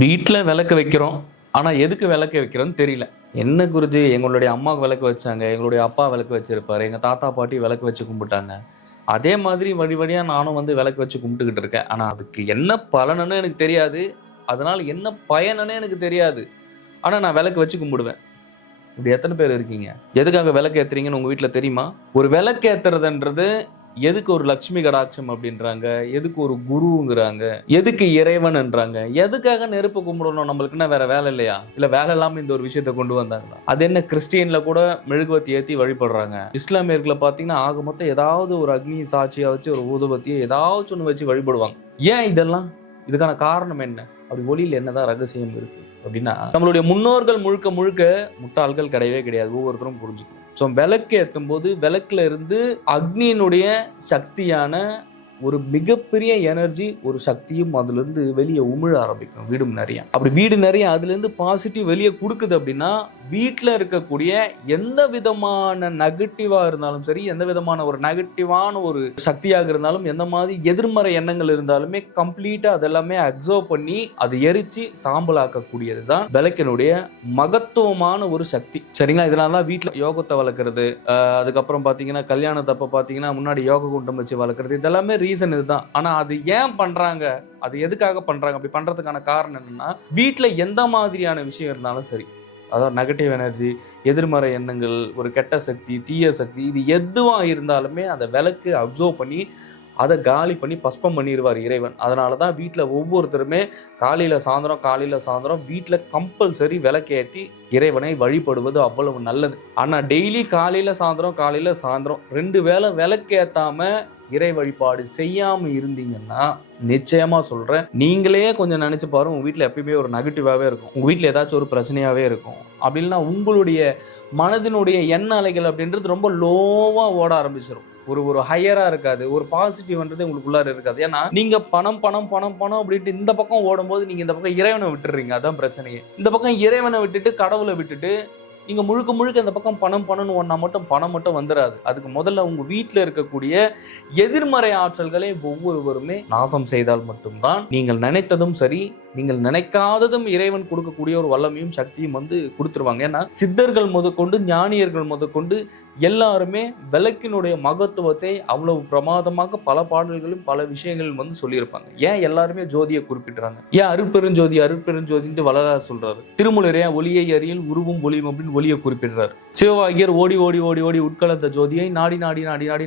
வீட்டில் விளக்கு வைக்கிறோம். ஆனால் எதுக்கு விளக்கு வைக்கிறோன்னு தெரியல. என்ன குருஜி, எங்களுடைய அம்மாவுக்கு விளக்கு வச்சாங்க, எங்களுடைய அப்பா விளக்கு வச்சிருப்பாரு, எங்கள் தாத்தா பாட்டி விளக்கு வச்சு கும்பிட்டாங்க. அதே மாதிரி வழி வழியாக நானும் வந்து விளக்கு வச்சு கும்பிட்டுக்கிட்டு இருக்கேன். ஆனால் அதுக்கு என்ன பலனுன்னு எனக்கு தெரியாது. அதனால என்ன பயனுன்னு எனக்கு தெரியாது. ஆனால் நான் விளக்கு வச்சு கும்பிடுவேன். இப்படி எத்தனை பேர் இருக்கீங்க? எதுக்காக விளக்கு ஏத்துறீங்கன்னு உங்கள் வீட்டில் தெரியுமா? ஒரு விளக்கு ஏத்துறதுன்றது எதுக்கு ஒரு லட்சுமி கடாட்சம் அப்படின்றாங்க, எதுக்கு ஒரு குருங்கிறாங்க, எதுக்கு இறைவன்ன்றாங்க, எதுக்காக நெருப்பு கும்பிடணும்? நம்மளுக்குன்னா வேற வேலை இல்லையா? இல்ல வேலை இல்லாம இந்த ஒரு விஷயத்த கொண்டு வந்தாங்களா? அது என்ன கிறிஸ்டியன்ல கூட மெழுகுவத்தி ஏத்தி வழிபடுறாங்க. இஸ்லாமியர்களை பாத்தீங்கன்னா ஆக மொத்தம் ஏதாவது ஒரு அக்னி சாட்சியா வச்சு ஒரு ஊதுபத்தியை ஏதாவது ஒன்று வச்சு வழிபடுவாங்க. ஏன் இதெல்லாம்? இதுக்கான காரணம் என்ன? அப்படி ஒளியில் என்னதான் ரகசியம் இருக்கு அப்படின்னா, நம்மளுடைய முன்னோர்கள் முழுக்க முழுக்க முட்டாள்கள் கிடையவே கிடையாது. ஒவ்வொருத்தரும் புரிஞ்சுக்கணும். ஸோ விளக்கு ஏற்றும் போது விளக்குல இருந்து அக்னியினுடைய சக்தியான ஒரு மிகப்பெரிய எனர்ஜி, ஒரு சக்தியும் அதுல இருந்து வெளியே உமிழ ஆரம்பிக்கும். வீடும் நிறைய அப்படி வீடு நிறைய அதுல இருந்து பாசிட்டிவ் வெளியே கொடுக்குது அப்படின்னா, வீட்டில் இருக்கக்கூடிய எந்த விதமான நெகட்டிவா இருந்தாலும் சரி, எந்த விதமான ஒரு நெகட்டிவான ஒரு சக்தியாக இருந்தாலும், எந்த மாதிரி எதிர்மறை எண்ணங்கள் இருந்தாலுமே கம்ப்ளீட்டா அதெல்லாமே அப்சர்வ் பண்ணி அதை எரிச்சு சாம்பலாக்கக்கூடியது தான் விளக்கினுடைய மகத்துவமான ஒரு சக்தி. சரிங்களா? இதனால தான் வீட்டில் யோகத்தை வளர்க்குறது, அதுக்கப்புறம் பார்த்தீங்கன்னா கல்யாணத்தப்ப பார்த்தீங்கன்னா முன்னாடி யோக குண்டம் வச்சு வளர்க்குறது, இதெல்லாமே ரீசன் இதுதான். ஆனால் அது ஏன் பண்றாங்க, அது எதுக்காக பண்றாங்க, அப்படி பண்றதுக்கான காரணம் என்னன்னா, வீட்டில் எந்த மாதிரியான விஷயம் இருந்தாலும் சரி, அதாவது நெகட்டிவ் எனர்ஜி, எதிர்மறை எண்ணங்கள், ஒரு கெட்ட சக்தி, தீய சக்தி, இது எதுவாக இருந்தாலுமே அந்த விளக்கு அப்சர்வ் பண்ணி அதை காலி பண்ணி பஸ்பம் பண்ணிடுவார் இறைவன். அதனால தான் வீட்டில் ஒவ்வொருத்தருமே காலையில் சாயந்தரம் வீட்டில் கம்பல்சரி விளக்கேற்றி இறைவனை வழிபடுவது அவ்வளவு நல்லது. ஆனால் டெய்லி காலையில் சாயந்தரம் 2 வேளை விளக்கேற்றாம இறை வழிபாடு செய்யாம இருந்தீங்கன்னா, நிச்சயமா சொல்றேன், நீங்களே கொஞ்சம் நினைச்சு பாருங்க, உங்க வீட்டுல எப்பயுமே ஒரு நெகட்டிவாவே இருக்கும், உங்க வீட்டுல ஏதாச்சும் ஒரு பிரச்சனையாவே இருக்கும். அப்படின்னா உங்களுடைய மனதினுடைய எண்ண அலைகள் அப்படின்றது ரொம்ப லோவா ஓட ஆரம்பிச்சிடும். ஒரு ஹையரா இருக்காது, ஒரு பாசிட்டிவ்ன்றது உங்களுக்குள்ளார இருக்காது. ஏன்னா நீங்க பணம் அப்படின்ட்டு இந்த பக்கம் ஓடும்போது நீங்க இந்த பக்கம் இறைவனை விட்டுறீங்க. அதான் பிரச்சனையே. இந்த பக்கம் இறைவனை விட்டுட்டு கடவுளை விட்டுட்டு நீங்க முழுக்க இந்த பக்கம் பணம்னு ஒன்னா மட்டும் பணம் மட்டும் வந்துடாது. அதுக்கு முதல்ல உங்க வீட்டில் இருக்கக்கூடிய எதிர்மறை ஆற்றல்களை ஒவ்வொருவருமே நாசம் செய்தால் மட்டும்தான் நீங்கள் நினைத்ததும் சரி, நீங்கள் நினைக்காததும் இறைவன் கொடுக்கக்கூடிய ஒரு வல்லமையும் சக்தியும் வந்து கொடுத்துருவாங்க. ஏன்னா சித்தர்கள் முதற்கொண்டு ஞானியர்கள் முதற்கொண்டு எல்லாருமே விளக்கினுடைய மகத்துவத்தை அவ்வளவு பிரமாதமாக பல பாடல்களும் பல விஷயங்களும் வந்து சொல்லியிருப்பாங்க. ஏன் எல்லாருமே ஜோதியை குறிப்பிட்டுறாங்க? ஏன் அருட்பெருஞ்சோதின்ட்டு வள்ளலார் சொல்றாரு? திருமூலரே ஒளியை அறியல் உருவும் ஒளியும் அப்படின்னு ஒளியை குறிப்பிடுறார். சிவவாகியர் ஓடி உட்கலந்த ஜோதியை நாடி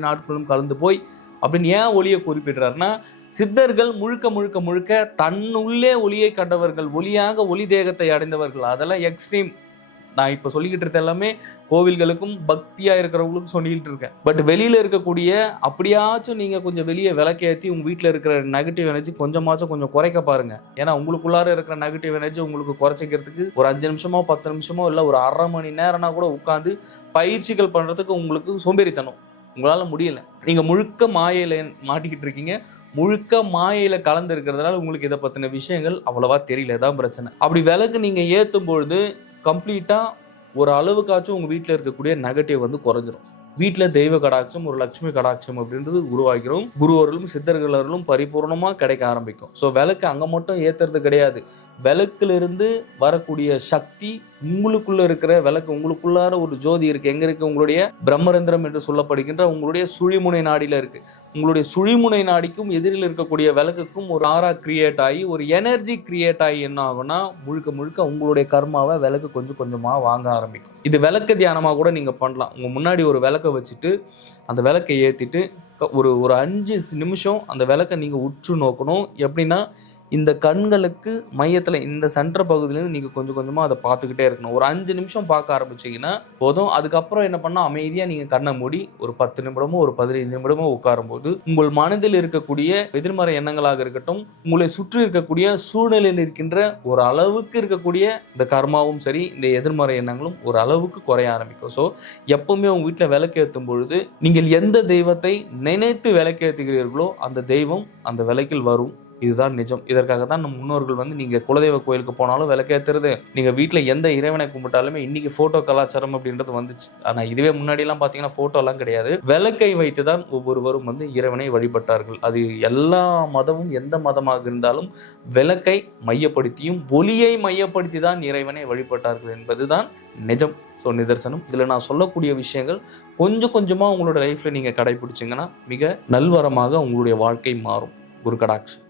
நாட்களும் கலந்து போய் அப்படின்னு ஏன் ஒளியை குறிப்பிடுறாருன்னா, சித்தர்கள் முழுக்க தன்னுள்ளே ஒளியை கண்டவர்கள், ஒளியாக ஒளி தேகத்தை அடைந்தவர்கள். அதெல்லாம் எக்ஸ்ட்ரீம். நான் இப்போ சொல்லிக்கிட்டு இருக்க எல்லாமே கோவில்களுக்கும் பக்தியா இருக்கிறவங்களுக்கும் சொல்லிக்கிட்டு இருக்கேன். பட் வெளியில இருக்கக்கூடிய அப்படியாச்சும் நீங்க கொஞ்சம் வெளியே விளக்கேற்றி உங்க வீட்டில் இருக்கிற நெகட்டிவ் எனர்ஜி கொஞ்சம் குறைக்க பாருங்க. ஏன்னா உங்களுக்குள்ளார இருக்கிற நெகட்டிவ் எனர்ஜி உங்களுக்கு குறைச்சிக்கிறதுக்கு ஒரு 5 நிமிஷமோ 10 நிமிஷமோ இல்லை ஒரு அரை மணி நேரம்னா கூட உட்காந்து பயிற்சிகள் பண்றதுக்கு உங்களுக்கு சோம்பேறித்தனம், உங்களால முடியல. நீங்க முழுக்க மாயையில மாட்டிக்கிட்டு இருக்கீங்க. முழுக்க மாயையில கலந்து இருக்கிறதுனால உங்களுக்கு இதை பத்தின விஷயங்கள் அவ்வளவா தெரியல. தான் பிரச்சனை. அப்படி விளக்கு நீங்க ஏற்றும் பொழுது கம்ப்ளீட்டா ஒரு அளவுக்காச்சும் உங்க வீட்டில் இருக்கக்கூடிய நெகட்டிவ் வந்து குறைஞ்சிரும். வீட்டில் தெய்வ கடாட்சம், ஒரு லட்சுமி கடாட்சம் அப்படின்றது உருவாகிறோம். குருவர்களும் சித்தர்களும் பரிபூர்ணமா கிடைக்க ஆரம்பிக்கும். ஸோ விளக்கு அங்க மட்டும் ஏத்துறது கிடையாது. விளக்குல வரக்கூடிய சக்தி உங்களுக்குள்ள இருக்கிற விளக்கு, உங்களுக்குள்ளார ஒரு ஜோதி இருக்கு. எங்க இருக்கு? உங்களுடைய பிரம்மரந்திரம் என்று சொல்லப்படுகின்ற உங்களுடைய சுழிமுனை நாடியில இருக்கு. உங்களுடைய சுழிமுனை நாடிக்கும் எதிரில் இருக்கக்கூடிய விளக்குக்கும் ஒரு ஆரா கிரியேட் ஆகி, ஒரு எனர்ஜி கிரியேட் ஆகி என்ன ஆகும்னா, முழுக்க உங்களுடைய கர்மாவை விளக்கு கொஞ்சமா வாங்க ஆரம்பிக்கும். இது விளக்கு தியானமா கூட நீங்க பண்ணலாம். உங்க முன்னாடி ஒரு விளக்க வச்சுட்டு அந்த விளக்கை ஏத்திட்டு ஒரு 5 நிமிஷம் அந்த விளக்கை நீங்க உற்று நோக்கணும். எப்படின்னா, இந்த கண்களுக்கு மையத்தில் இந்த சென்டர் பகுதியிலேருந்து நீங்கள் கொஞ்சமாக அதை பார்த்துக்கிட்டே இருக்கணும். ஒரு 5 நிமிஷம் பார்க்க ஆரம்பிச்சிங்கன்னா போதும். அதுக்கப்புறம் என்ன பண்ணால் அமைதியாக நீங்கள் கண்ணை மூடி ஒரு 10 நிமிடமோ ஒரு 15 நிமிடமோ உட்காரும்போது உங்கள் மனதில் இருக்கக்கூடிய எதிர்மறை எண்ணங்களாக இருக்கட்டும், உங்களை சுற்றி இருக்கக்கூடிய சூழ்நிலையில் இருக்கின்ற ஒரு அளவுக்கு இருக்கக்கூடிய இந்த கர்மாவும் சரி, இந்த எதிர்மறை எண்ணங்களும் ஒரு அளவுக்கு குறைய ஆரம்பிக்கும். ஸோ எப்பவுமே உங்கள் வீட்டில் விளக்கேற்றும் பொழுது நீங்கள் எந்த தெய்வத்தை நினைத்து விளக்கேற்றுகிறீர்களோ அந்த தெய்வம் அந்த விளக்கில் வரும். இதுதான் நிஜம். இதற்காக தான் நம் முன்னோர்கள் வந்து நீங்க குலதெய்வ கோயிலுக்கு போனாலும் விளக்கேத்துறது, நீங்க வீட்ல எந்த இறைவனை கும்பிட்டாலுமே இன்னைக்கு ஃபோட்டோ கலாச்சாரம் அப்படின்றது வந்துச்சு. ஆனா இதுவே முன்னாடிலாம் பார்த்தீங்கன்னா ஃபோட்டோலாம் கிடையாது. விளக்கை வைத்து தான் ஒவ்வொருவரும் வந்து இறைவனை வழிபட்டார்கள். அது எல்லா மதமும் எந்த மதமாக இருந்தாலும் விளக்கை மையப்படுத்தியும் ஒளியை மையப்படுத்தி தான் இறைவனை வழிபட்டார்கள் என்பதுதான் நிஜம். ஸோ நிதர்சனம். இதில் நான் சொல்லக்கூடிய விஷயங்கள் கொஞ்சம் கொஞ்சமாக உங்களோட லைஃப்பில் நீங்கள் கடைபிடிச்சிங்கன்னா மிக நல்வரமாக உங்களுடைய வாழ்க்கை மாறும். குரு கடாட்சம்.